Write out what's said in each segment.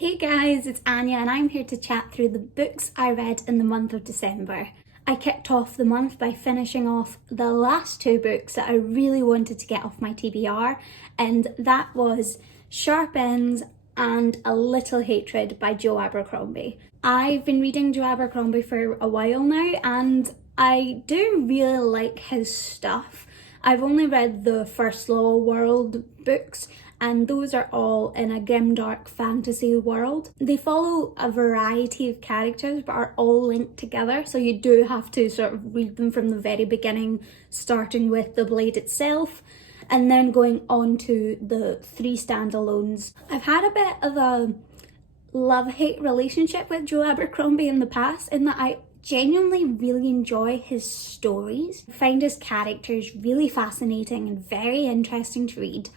Hey guys, it's Anya and I'm here to chat through the books I read in the month of December. I kicked off the month by finishing off the last two books that I really wanted to get off my TBR, and that was Sharp Ends and A Little Hatred by Joe Abercrombie. I've been reading Joe Abercrombie for a while now and I do really like his stuff. I've only read the First Law World books, and those are all in a grimdark fantasy world. They follow a variety of characters but are all linked together, so you do have to sort of read them from the very beginning, starting with the Blade itself and then going on to the three standalones. I've had a bit of a love-hate relationship with Joe Abercrombie in the past, in that I genuinely really enjoy his stories. I find his characters really fascinating and very interesting to read.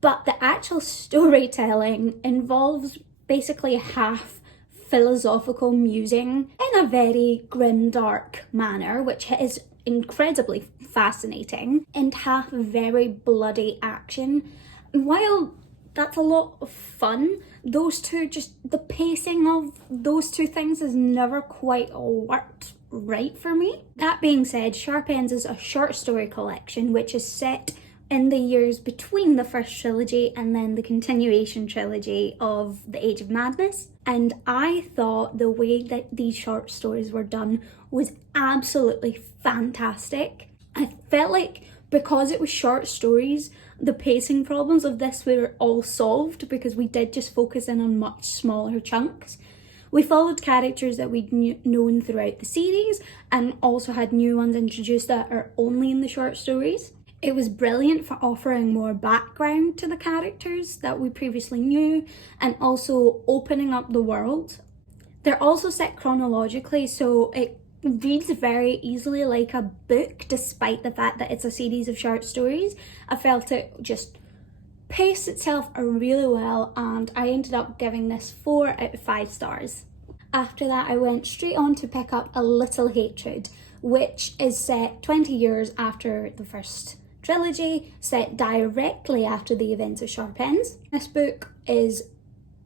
But the actual storytelling involves basically half philosophical musing in a very grimdark manner, which is incredibly fascinating, and half very bloody action. And while that's a lot of fun, the pacing of those two things has never quite worked right for me. That being said, Sharp Ends is a short story collection which is set in the years between the first trilogy and then the continuation trilogy of The Age of Madness. And I thought the way that these short stories were done was absolutely fantastic. I felt like because it was short stories, the pacing problems of this were all solved because we did just focus in on much smaller chunks. We followed characters that we'd known throughout the series and also had new ones introduced that are only in the short stories. It was brilliant for offering more background to the characters that we previously knew and also opening up the world. They're also set chronologically, so it reads very easily like a book despite the fact that it's a series of short stories. I felt it just paced itself really well and I ended up giving this 4 out of 5 stars. After that I went straight on to pick up A Little Hatred, which is set 20 years after the first trilogy, set directly after the events of Sharp Ends. This book is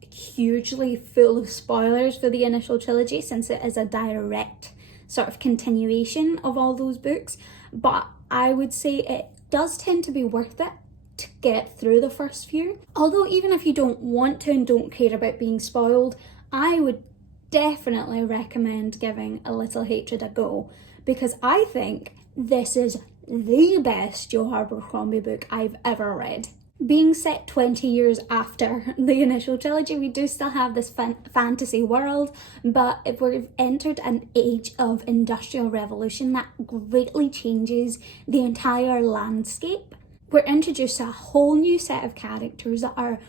hugely full of spoilers for the initial trilogy since it is a direct sort of continuation of all those books, but I would say it does tend to be worth it to get through the first few. Although even if you don't want to and don't care about being spoiled, I would definitely recommend giving A Little Hatred a go, because I think this is the best Joe Abercrombie book I've ever read. Being set 20 years after the initial trilogy, we do still have this fantasy world, but if we've entered an age of industrial revolution that greatly changes the entire landscape. We're introduced to a whole new set of characters that are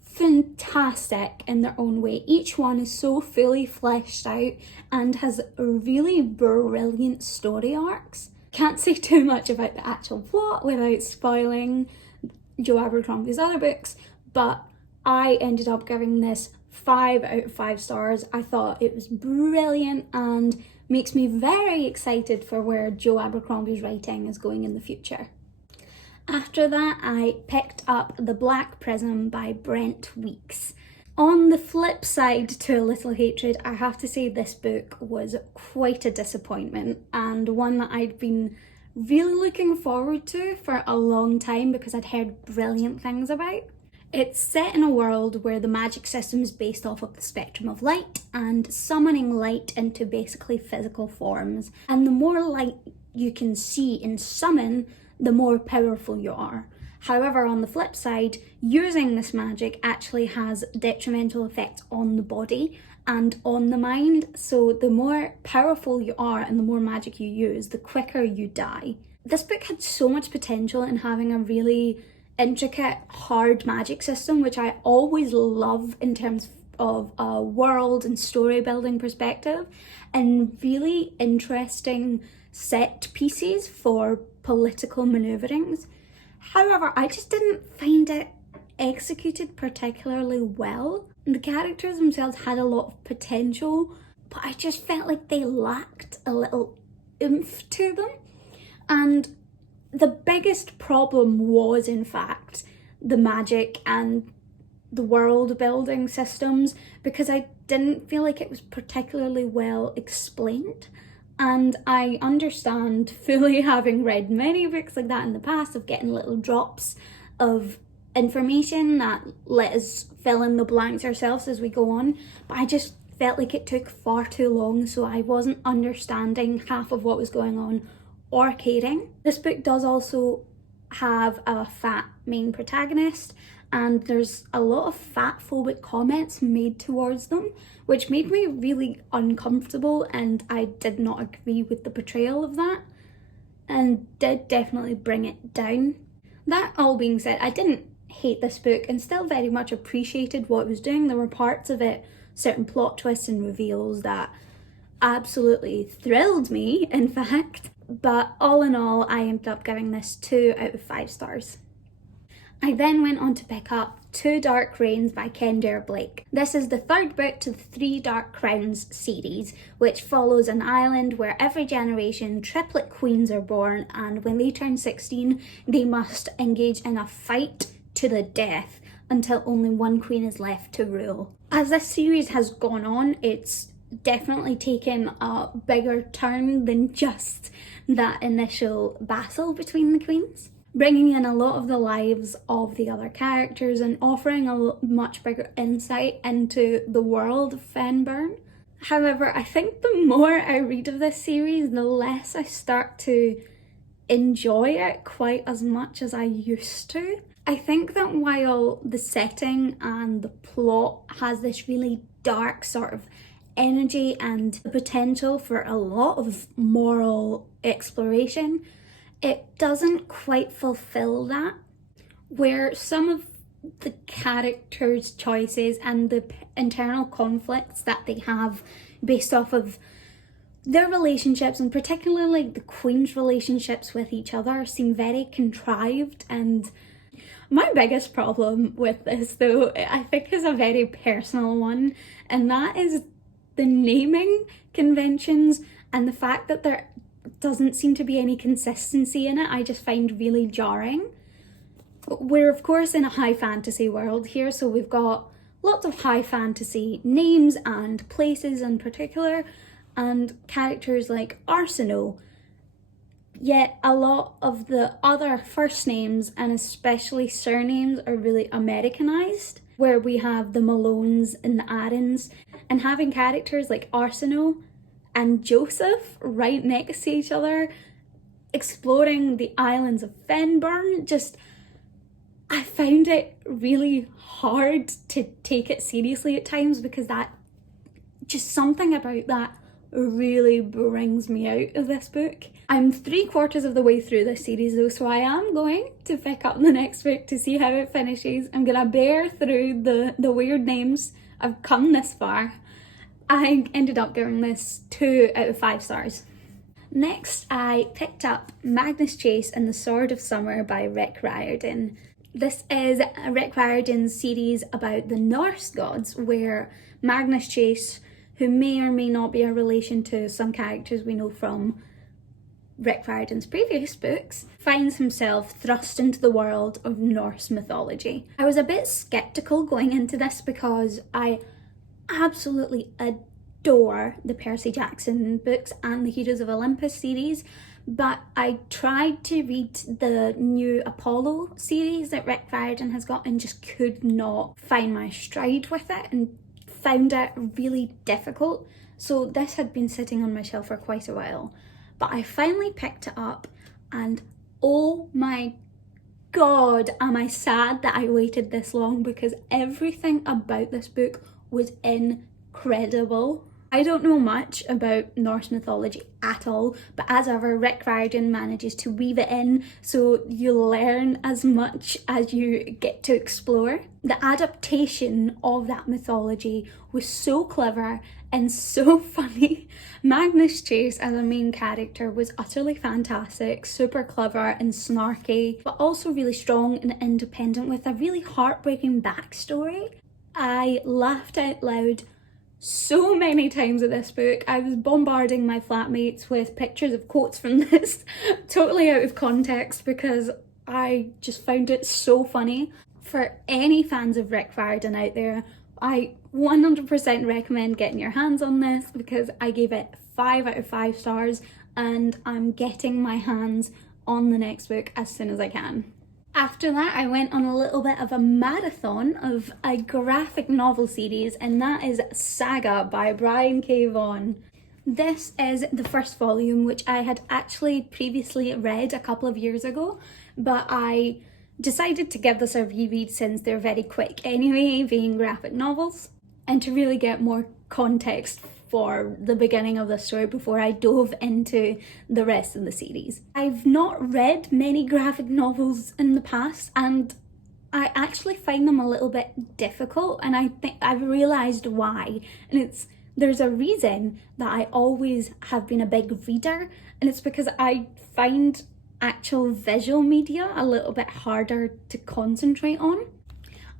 fantastic in their own way. Each one is so fully fleshed out and has really brilliant story arcs. Can't say too much about the actual plot without spoiling Joe Abercrombie's other books, but I ended up giving this 5 out of 5 stars. I thought it was brilliant and makes me very excited for where Joe Abercrombie's writing is going in the future. After that, I picked up The Black Prism by Brent Weeks. On the flip side to A Little Hatred, I have to say this book was quite a disappointment and one that I'd been really looking forward to for a long time because I'd heard brilliant things about. It's set in a world where the magic system is based off of the spectrum of light and summoning light into basically physical forms. And the more light you can see and summon, the more powerful you are. However, on the flip side, using this magic actually has detrimental effects on the body and on the mind. So the more powerful you are and the more magic you use, the quicker you die. This book had so much potential in having a really intricate, hard magic system, which I always love in terms of a world and story building perspective, and really interesting set pieces for political maneuverings. However, I just didn't find it executed particularly well. The characters themselves had a lot of potential, but I just felt like they lacked a little oomph to them. And the biggest problem was, in fact, the magic and the world building systems because I didn't feel like it was particularly well explained. And I understand fully, having read many books like that in the past, of getting little drops of information that let us fill in the blanks ourselves as we go on, but I just felt like it took far too long, so I wasn't understanding half of what was going on or caring. This book does also have a fat main protagonist, and there's a lot of fat phobic comments made towards them, which made me really uncomfortable, and I did not agree with the portrayal of that and did definitely bring it down. That all being said, I didn't hate this book and still very much appreciated what it was doing. There were parts of it, certain plot twists and reveals, that absolutely thrilled me, in fact. But all in all, I ended up giving this 2 out of 5 stars. I then went on to pick up Two Dark Reigns by Kendare Blake. This is the 3rd book to the 3 Dark Crowns series, which follows an island where every generation triplet queens are born, and when they turn 16, they must engage in a fight to the death until only one queen is left to rule. As this series has gone on, it's definitely taken a bigger turn than just that initial battle between the queens, bringing in a lot of the lives of the other characters and offering a much bigger insight into the world of Fenburn. However, I think the more I read of this series, the less I start to enjoy it quite as much as I used to. I think that while the setting and the plot has this really dark sort of energy and the potential for a lot of moral exploration, it doesn't quite fulfill that, where some of the characters' choices and the internal conflicts that they have based off of their relationships, and particularly the queen's relationships with each other, seem very contrived. And my biggest problem with this, though, I think is a very personal one, and that is the naming conventions and the fact that there doesn't seem to be any consistency in it. I just find really jarring. We're of course in a high fantasy world here, so we've got lots of high fantasy names and places in particular, and characters like Arsenault. Yet a lot of the other first names, and especially surnames, are really Americanized, where we have the Malones and the Aarons, and having characters like Arsenault and Joseph right next to each other, exploring the islands of Fenburn, I found it really hard to take it seriously at times, because just something about that really brings me out of this book. I'm 3/4 of the way through this series though, so I am going to pick up the next book to see how it finishes. I'm gonna bear through the weird names. I've come this far. I ended up giving this 2 out of 5 stars. Next, I picked up Magnus Chase and the Sword of Summer by Rick Riordan. This is Rick Riordan's series about the Norse gods, where Magnus Chase, who may or may not be a relation to some characters we know from Rick Riordan's previous books, finds himself thrust into the world of Norse mythology. I was a bit skeptical going into this because I absolutely adore the Percy Jackson books and the Heroes of Olympus series, but I tried to read the new Apollo series that Rick Riordan has got and just could not find my stride with it and found it really difficult. So this had been sitting on my shelf for quite a while, but I finally picked it up, and oh my god, am I sad that I waited this long, because everything about this book was incredible. I don't know much about Norse mythology at all, but as ever, Rick Riordan manages to weave it in so you learn as much as you get to explore. The adaptation of that mythology was so clever and so funny. Magnus Chase as a main character was utterly fantastic, super clever and snarky, but also really strong and independent with a really heartbreaking backstory. I laughed out loud so many times at this book. I was bombarding my flatmates with pictures of quotes from this, totally out of context, because I just found it so funny. for any fans of Rick Riordan out there, I 100% recommend getting your hands on this because I gave it 5 out of 5 stars and I'm getting my hands on the next book as soon as I can. After that, I went on a little bit of a marathon of a graphic novel series, and that is Saga by Brian K. Vaughan. This is the first volume, which I had actually previously read a couple of years ago, but I decided to give this a reread since they're very quick anyway, being graphic novels, and to really get more context for the beginning of the story before I dove into the rest of the series. I've not read many graphic novels in the past, and I actually find them a little bit difficult, and I think I've realised why. And there's a reason that I always have been a big reader, and it's because I find actual visual media a little bit harder to concentrate on.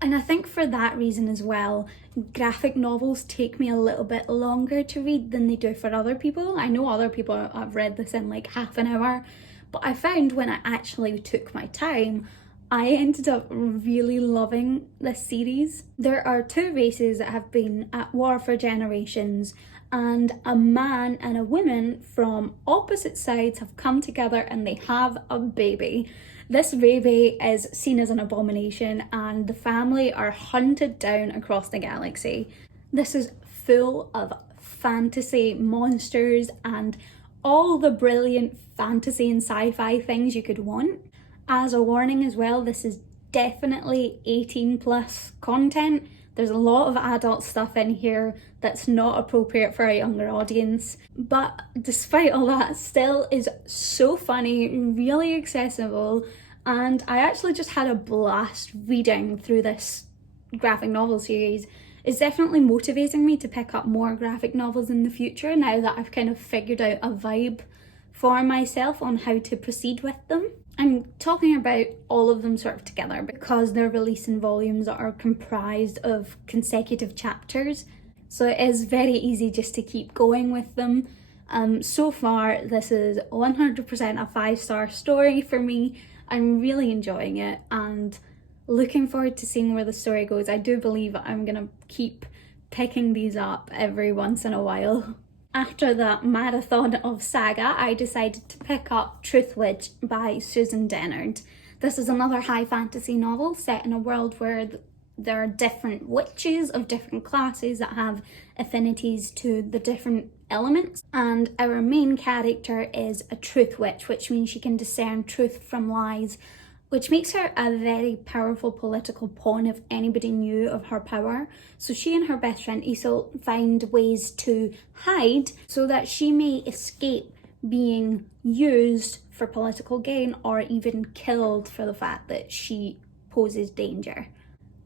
And I think for that reason as well, graphic novels take me a little bit longer to read than they do for other people. I know other people have read this in like half an hour, but I found when I actually took my time, I ended up really loving this series. There are 2 races that have been at war for generations, and a man and a woman from opposite sides have come together and they have a baby. This baby is seen as an abomination and the family are hunted down across the galaxy. This is full of fantasy monsters and all the brilliant fantasy and sci-fi things you could want. As a warning as well, this is definitely 18 plus content. There's a lot of adult stuff in here that's not appropriate for a younger audience. But despite all that, still is so funny, really accessible, and I actually just had a blast reading through this graphic novel series. It's definitely motivating me to pick up more graphic novels in the future now that I've kind of figured out a vibe for myself on how to proceed with them. I'm talking about all of them sort of together because they're released in volumes that are comprised of consecutive chapters, so it is very easy just to keep going with them. So far, this is 100% a 5-star story for me. I'm really enjoying it and looking forward to seeing where the story goes. I do believe I'm gonna keep picking these up every once in a while. After that marathon of Saga, I decided to pick up Truthwitch by Susan Dennard. This is another high fantasy novel set in a world where there are different witches of different classes that have affinities to the different elements. And our main character is a Truthwitch, which means she can discern truth from lies, which makes her a very powerful political pawn if anybody knew of her power. So she and her best friend Isolde find ways to hide so that she may escape being used for political gain or even killed for the fact that she poses danger.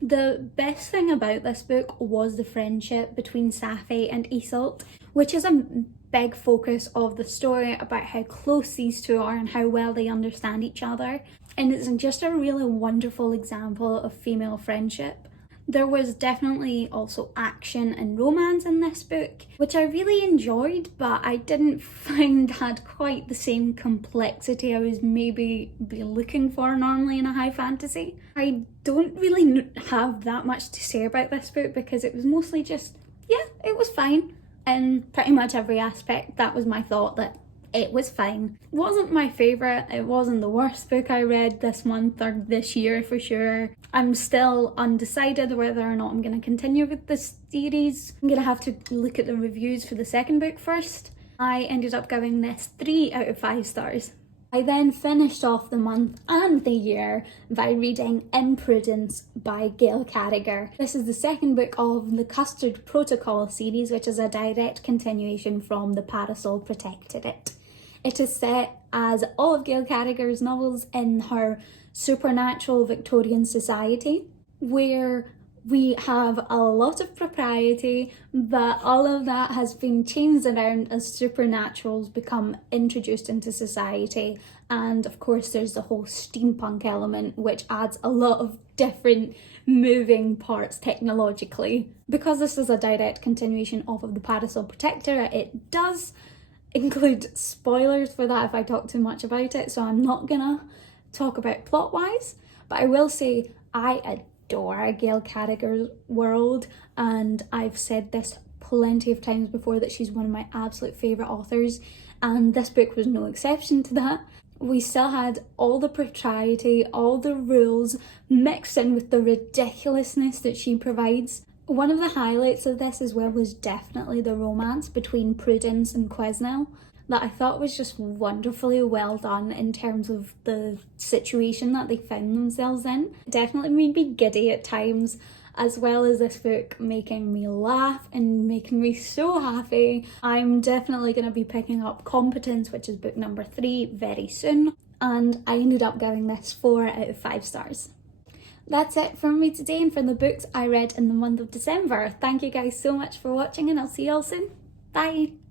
The best thing about this book was the friendship between Safi and Isolde, which is a big focus of the story about how close these two are and how well they understand each other. And it's just a really wonderful example of female friendship. There was definitely also action and romance in this book, which I really enjoyed, but I didn't find had quite the same complexity I was maybe be looking for normally in a high fantasy. I don't really have that much to say about this book because it was mostly just, yeah, it was fine. In pretty much every aspect, that was my thought, that it was fine. It wasn't my favourite, it wasn't the worst book I read this month or this year for sure. I'm still undecided whether or not I'm going to continue with this series. I'm going to have to look at the reviews for the second book first. I ended up giving this 3 out of 5 stars. I then finished off the month and the year by reading Prudence by Gail Carriger. This is the second book of the Custard Protocol series, which is a direct continuation from The Parasol Protected It. It is set, as all of Gail Carriger's novels, in her supernatural Victorian society, where we have a lot of propriety, but all of that has been changed around as supernaturals become introduced into society. And of course there's the whole steampunk element, which adds a lot of different moving parts technologically. Because this is a direct continuation of The Parasol Protector, it does include spoilers for that if I talk too much about it, so I'm not gonna talk about plot-wise, but I will say I adore Gail Carriger's world, and I've said this plenty of times before that she's one of my absolute favourite authors, and this book was no exception to that. We still had all the propriety, all the rules mixed in with the ridiculousness that she provides. One of the highlights of this as well was definitely the romance between Prudence and Quesnel, that I thought was just wonderfully well done in terms of the situation that they found themselves in. It definitely made me giddy at times, as well as this book making me laugh and making me so happy. I'm definitely going to be picking up Competence, which is book number 3, very soon, and I ended up giving this 4 out of 5 stars. That's it from me today and from the books I read in the month of December. Thank you guys so much for watching, and I'll see you all soon. Bye!